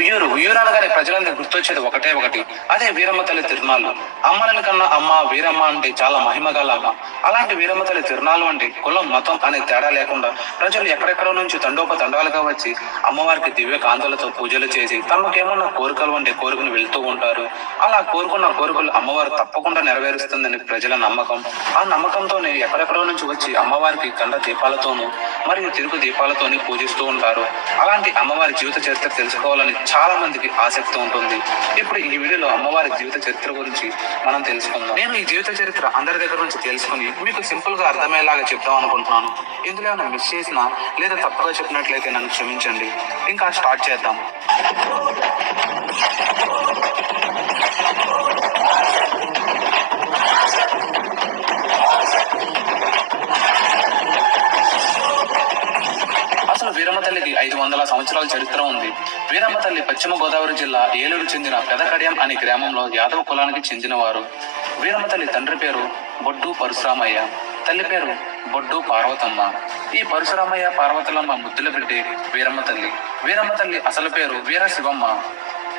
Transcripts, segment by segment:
ఉయ్యూరు ఉయ్యూరు అనగానే ప్రజలందరూ గుర్తొచ్చేది ఒకటే ఒకటి. అదే వీరమ్మ తల్లి తిరునాళ్ళు. అమ్మలని కన్నా అమ్మ వీరమ్మ అంటే చాలా మహిమ గల అమ్మ అలాంటి వీరమ్మ తల్లి తిరునాళ్ళు అంటే కులం మతం అనే తేడా లేకుండా ప్రజలు ఎక్కడెక్కడో నుంచి తండోపతండాలుగా వచ్చి అమ్మవారికి దివ్య కాంతులతో పూజలు చేసి తమకేమన్నా కోరికలు అంటే కోరుకుని వెళ్తూ ఉంటారు. అలా కోరుకున్న కోరికలు అమ్మవారు తప్పకుండా నెరవేరుస్తుందని ప్రజల నమ్మకం. ఆ నమ్మకంతోనే ఎక్కడెక్కడో నుంచి వచ్చి అమ్మవారికి కండ దీపాలతోనూ మరియు తిరుగు దీపాలతోనూ పూజిస్తూ ఉంటారు. అలాంటి అమ్మవారి జీవిత చరిత్ర తెలుసుకోవాలని చాలా మందికి ఆసక్తి ఉంటుంది. ఇప్పుడు ఈ వీడియోలో అమ్మవారి జీవిత చరిత్ర గురించి మనం తెలుసుకుందాం. నేను ఈ జీవిత చరిత్ర అందరి దగ్గర నుంచి తెలుసుకుని మీకు సింపుల్గా అర్థమయ్యేలాగా చెప్దాం అనుకుంటున్నాను. ఇందులో ఏమైనా మిస్ చేసినా లేదా తప్పుగా చెప్పినట్లయితే నన్ను క్షమించండి. ఇంకా స్టార్ట్ చేద్దాం. అసలు వీరమ్మ తల్లికి ఐదు వందల సంవత్సరాల చరిత్ర ఉంది. వీరమ్మ తల్లి పశ్చిమ గోదావరి జిల్లా ఏలూరు చెందిన పెదకడియం అనే గ్రామంలో యాదవ కులానికి చెందినవారు. వీరమ్మ తల్లి తండ్రి పేరు బొడ్డు పరశురామయ్య తల్లి పేరు బొడ్డు పార్వతమ్మ. ఈ పరశురామయ్య పార్వతులమ్మ ముద్దుల బిడ్డే వీరమ్మ తల్లి. వీరమ్మ తల్లి అసలు పేరు వీర శివమ్మ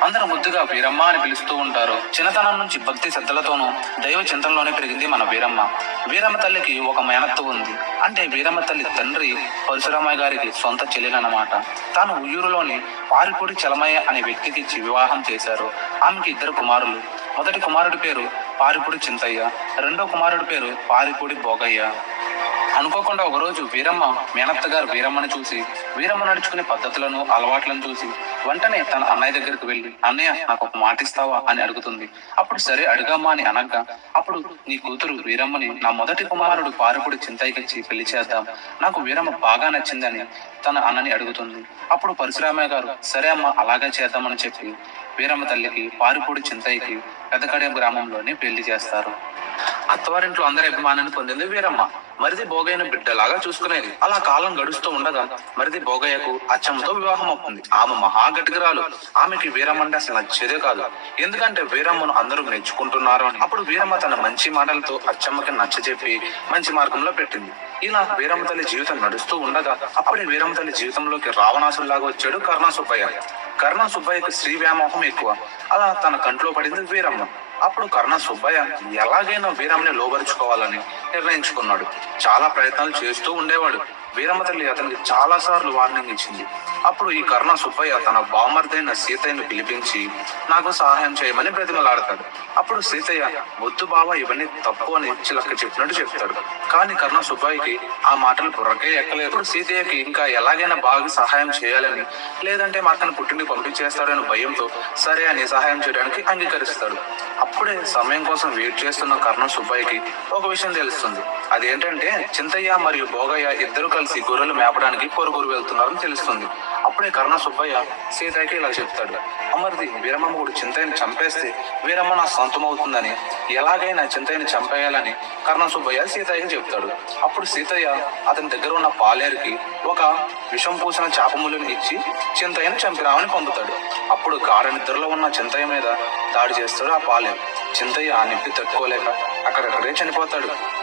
అందరూ ముద్దుగా వీరమ్మ అని పిలుస్తూ ఉంటారు. చిన్నతనం నుంచి భక్తి శ్రద్ధలతోనూ దైవ చింతనలోనే పెరిగింది మన వీరమ్మ. వీరమ్మ తల్లికి ఒక మేనత్తు ఉంది. అంటే వీరమ్మ తల్లి తండ్రి పరశురామయ్య గారికి సొంత చెల్లెలన్నమాట. తాను ఉయ్యూరులోని పారిపూడి చలమయ్య అనే వ్యక్తికి ఇచ్చి వివాహం చేశారు. ఆమెకి ఇద్దరు కుమారులు. మొదటి కుమారుడి పేరు పారిపూడి చింతయ్య. రెండో కుమారుడి పేరు పారిపూడి భోగయ్య. అనుకోకుండా ఒకరోజు వీరమ్మ మేనత్త గారు వీరమ్మని చూసి వీరమ్మ నడుచుకునే పద్ధతులను అలవాట్లను చూసి వెంటనే తన అన్నయ్య దగ్గరికి వెళ్ళి అన్నయ్య నాకు ఒక మాట ఇస్తావా? అని అడుగుతుంది. అప్పుడు సరే అడుగమ్మా అని అనగా అప్పుడు నీ కూతురు వీరమ్మని నా మొదటి కుమారుడు పారుపుడి చింతైకిచ్చి పెళ్ళి చేద్దాం. నాకు వీరమ్మ బాగా నచ్చిందని తన అన్నని అడుగుతుంది. అప్పుడు పరశురామయ్య గారు సరే అమ్మ అలాగే చేద్దామని చెప్పి వీరమ్మ తల్లికి పారిపూడి చింతయ్యకి పెద్దకడియం గ్రామంలోనే పెళ్ళి చేస్తారు. అత్తవారింట్లో అందరి అభిమానాన్ని పొందింది వీరమ్మ. మరిది భోగయ్యను బిడ్డలాగా చూసుకునేది. అలా కాలం గడుస్తూ ఉండగా మరిది భోగయ్యకు అచ్చమ్మతో వివాహం అవుతుంది. ఆమె మహాగటికరాలు ఆమెకి వీరమ్మంటే అసలు నచ్చేదే కాదు. ఎందుకంటే వీరమ్మను అందరూ మెచ్చుకుంటున్నారు అని. అప్పుడు వీరమ్మ తన మంచి మాటలతో అచ్చమ్మకి నచ్చజెప్పి మంచి మార్గంలో పెట్టింది. ఇలా వీరమ్మ తల్లి జీవితం నడుస్తూ ఉండగా అప్పుడే వీరమ్మ తల్లి జీవితంలోకి రావణాసులాగా వచ్చాడు కర్ణ సుబ్బయ్య కర్ణ సుబ్బయ్యకి శ్రీ వ్యామోహం ఎక్కువ. అలా తన కంట్లో పడింది వీరమ్మ. అప్పుడు కర్ణ సుబ్బయ్య ఎలాగైనా వీరమ్మని లోబరుచుకోవాలని నిర్ణయించుకున్నాడు. చాలా ప్రయత్నాలు చేస్తూ ఉండేవాడు. వీరమ్మ తల్లి అతనికి చాలా సార్లు వార్నింగ్ ఇచ్చింది. అప్పుడు ఈ కర్ణ సుబ్బయ్య తన బామర్దైన సీతయ్యను పిలిపించి నాకు సహాయం చేయమని బ్రతిమలాడతాడు. అప్పుడు సీతయ్య వద్దు బావ ఇవన్నీ తప్పు అని చిలక్క చెప్పినట్టు చెప్తాడు. కానీ కర్ణ సుబ్బయ్యకి ఆ మాటలు బుర్రకే ఎక్కలేదు. ఇప్పుడు సీతయ్యకి ఇంకా ఎలాగైనా బాగా సహాయం చేయాలని లేదంటే మా అక్కను పుట్టింటి పంపించేస్తాడని భయంతో సరే అని సహాయం చేయడానికి అంగీకరిస్తాడు. అప్పుడే సమయం కోసం వెయిట్ చేస్తున్న కర్ణ సుబ్బయ్యకి ఒక విషయం తెలుస్తుంది. అదేంటంటే చింతయ్య మరియు భోగయ్య ఇద్దరు కలిసి గొర్రెలు మేపడానికి కొరుగురు వెళ్తున్నారని తెలుస్తుంది. అప్పుడే కర్ణ సుబ్బయ్య సీతయ్యకి ఇలా చెప్తాడు. అమర్ది వీరమ్మగుడు చింతయ్యని చంపేస్తే వీరమ్మ నా సొంతం అవుతుందని ఎలాగైనా చింతయ్యని చంపేయాలని కర్ణ సుబ్బయ్య సీతయ్యకి చెప్తాడు. అప్పుడు సీతయ్య అతని దగ్గర ఉన్న పాలేరుకి ఒక విషం పూసిన చాపములను ఇచ్చి చింతయ్యని చంపిరామని పొందుతాడు. అప్పుడు గాఢ నిద్రలో ఉన్న చింతయ్య మీద దాడి చేస్తాడు ఆ పాలేరు. చింతయ్య ఆ నిప్పి తట్టుకోలేక అక్కడక్కడే చనిపోతాడు.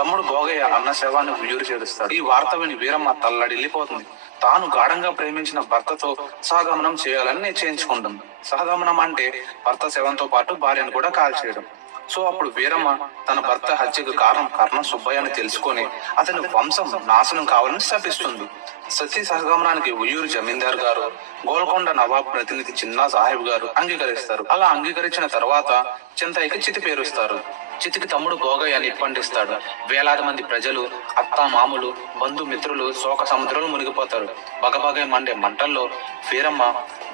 తమ్ముడు భోగయ్య అన్న శవాన్ని ఉయ్యూరు చేరుస్తాడు. ఈ వార్త విని వీరమ్మ తల్లడిల్లిపోతుంది. తాను గాఢంగా ప్రేమించిన భర్తతో సహగమనం చేయాలని నిశ్చయించుకుంటుంది. సహగమనం అంటే భర్త శవంతో పాటు భార్యను కూడా కాల్చేయడం. సో అప్పుడు వీరమ్మ తన భర్త హత్యకు కారణం కర్ణ సుబ్బయ్య అని తెలుసుకొని అతని వంశం నాశనం కావాలని శపిస్తుంది. సతీ సహగమనానికి ఉయ్యూరు జమీందార్ గారు గోల్కొండ నవాబ్ ప్రతినిధి చిన్నా సాహెబ్ గారు అంగీకరిస్తారు. అలా అంగీకరించిన తర్వాత చింతయ్యకి చితి పేరుస్తారు. చితికి తమ్ముడు భోగయ్య నిప్పండిస్తాడు వేలాది మంది ప్రజలు అత్త మామూలు బంధుమిత్రులు శోక సముద్రంలో మునిగిపోతారు. బగబగై మండే మంటల్లో వీరమ్మ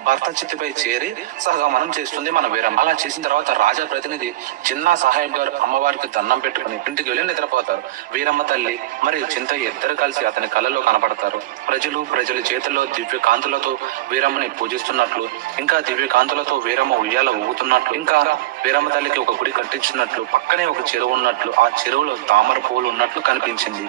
భర్త చిత్తిపై చేరి సహగమనం చేస్తుంది మన వీరమ్మ. అలా చేసిన తర్వాత రాజా ప్రతినిధి చిన్న సాహెబ్ గారు అమ్మవారికి దండం పెట్టుకుని ఇంటికి వెళ్ళి నిద్రపోతారు. వీరమ్మ తల్లి మరియు చింతయ్య ఇద్దరు కలిసి అతని కళ్ళలో కనపడతారు. ప్రజలు ప్రజల చేతుల్లో దివ్య కాంతులతో వీరమ్మని పూజిస్తున్నట్లు ఇంకా దివ్య కాంతులతో వీరమ్మ ఉయ్యాల ఊగుతున్నట్లు ఇంకా వీరమ్మ తల్లికి ఒక గుడి కట్టించినట్లు పక్కనే ఒక చెరువు ఉన్నట్లు ఆ చెరువులో తామర పువ్వులు ఉన్నట్లు కనిపించింది.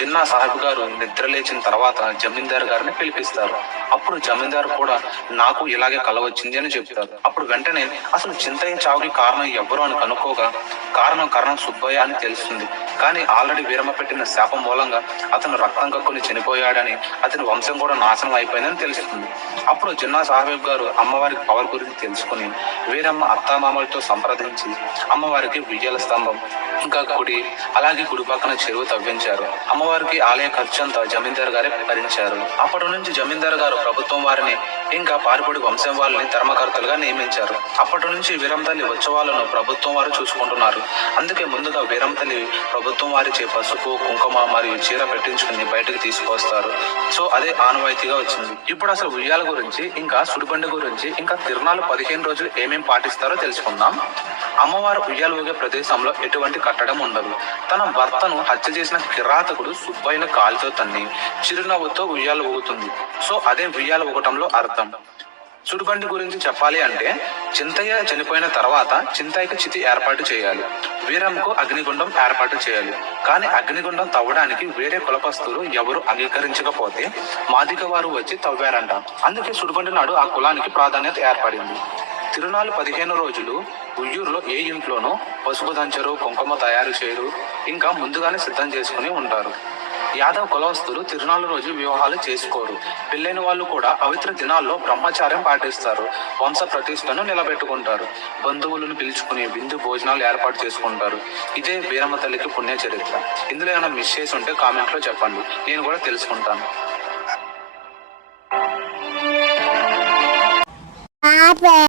చిన్న సాహెబ్ గారు నిద్ర లేచిన తర్వాత జమీందార్ గారిని పిలిపిస్తారు. అప్పుడు జమీందారు కూడా నా నాకు ఇలాగే కల వచ్చింది అని చెప్తారు. అప్పుడు వెంటనే అసలు చింతయ్య చావుకి కారణం ఎవ్వరు అని కనుక్కోగా కారణం కరణం సుబ్బయ్య అని తెలుస్తుంది. కానీ ఆల్రెడీ వీరమ్మ పెట్టిన శాపం మూలంగా అతను రక్తం కక్కుని చనిపోయాడని అతని వంశం కూడా నాశనం అయిపోయిందని తెలుస్తుంది. అప్పుడు జిన్నా సాహెబ్ గారు అమ్మవారికి పవర్ గురించి తెలుసుకుని వీరమ్మ అత్తామామలతో సంప్రదించి అమ్మవారికి విజయాల స్తంభం ఇంకా గుడి అలాగే గుడి పక్కన చెరువు తవ్వించారు. అమ్మవారికి ఆలయ ఖర్చు అంతా జమీందార్ గారే భరించారు. అప్పటి నుంచి జమీందార్ గారు ప్రభుత్వం వారిని ఇంకా పారిపడి వంశం వాళ్ళని ధర్మకర్తలుగా నియమించారు. అప్పటి నుంచి వీరం తల్లి ఉత్సవాలను ప్రభుత్వం వారు చూసుకుంటున్నారు. అందుకే ముందుగా వీరం తల్లి ప్రభుత్వం వారిచే పసుపు కుంకుమ మరియు చీర పెట్టించుకుని బయటకు తీసుకొస్తారు సో అదే ఆనవాయితీగా వచ్చింది. ఇప్పుడు అసలు ఉయ్యాల గురించి ఇంకా సుడిబండి గురించి ఇంకా తిరునాళ్ళు పదిహేను రోజులు ఏమేం పాటిస్తారో తెలుసుకుందాం. అమ్మవారు ఉయ్యాలు ఊగే ప్రదేశంలో ఎటువంటి కట్టడం ఉండదు. తన భర్తను హత్య చేసిన కిరాతకుడు సుబ్బైన కాలితో తన్ని చిరునవ్వుతో ఉయ్యాలు ఊగుతుంది. సో అదే ఉయ్యాలు ఊగటంలో అర్థం. సుడిబండి గురించి చెప్పాలి అంటే చింతయ్య చనిపోయిన తర్వాత చింతయ్యకు చితి ఏర్పాటు చేయాలి. వీరంకు అగ్నిగుండం ఏర్పాటు చేయాలి. కానీ అగ్నిగుండం తవ్వడానికి వేరే కులపస్తులు ఎవరు అంగీకరించకపోతే మాదిక వారు వచ్చి తవ్వారంట. అందుకే సుడిబండి నాడు ఆ కులానికి ప్రాధాన్యత ఏర్పడింది. తిరునాళ్ళు పదిహేను రోజులు ఉయ్యూరులో ఏ ఇంట్లోనూ పసుపు దంచరు కుంకుమ తయారు చేయరు. ఇంకా ముందుగానే సిద్ధం చేసుకుని ఉంటారు. యాదవ్ కులవస్తులు తిరునాళ్ళ రోజు వివాహాలు చేసుకోరు. పెళ్ళైన వాళ్ళు కూడా పవిత్ర దినాల్లో బ్రహ్మచార్యం పాటిస్తారు. వంశ ప్రతిష్టను నిలబెట్టుకుంటారు. బంధువులను పిలుచుకుని విందు భోజనాలు ఏర్పాటు చేసుకుంటారు. ఇదే వీరమ్మ తల్లికి పుణ్య చరిత్ర ఇందులో ఏమైనా మిస్ చేసి ఉంటే కామెంట్లో చెప్పండి. నేను కూడా తెలుసుకుంటాను.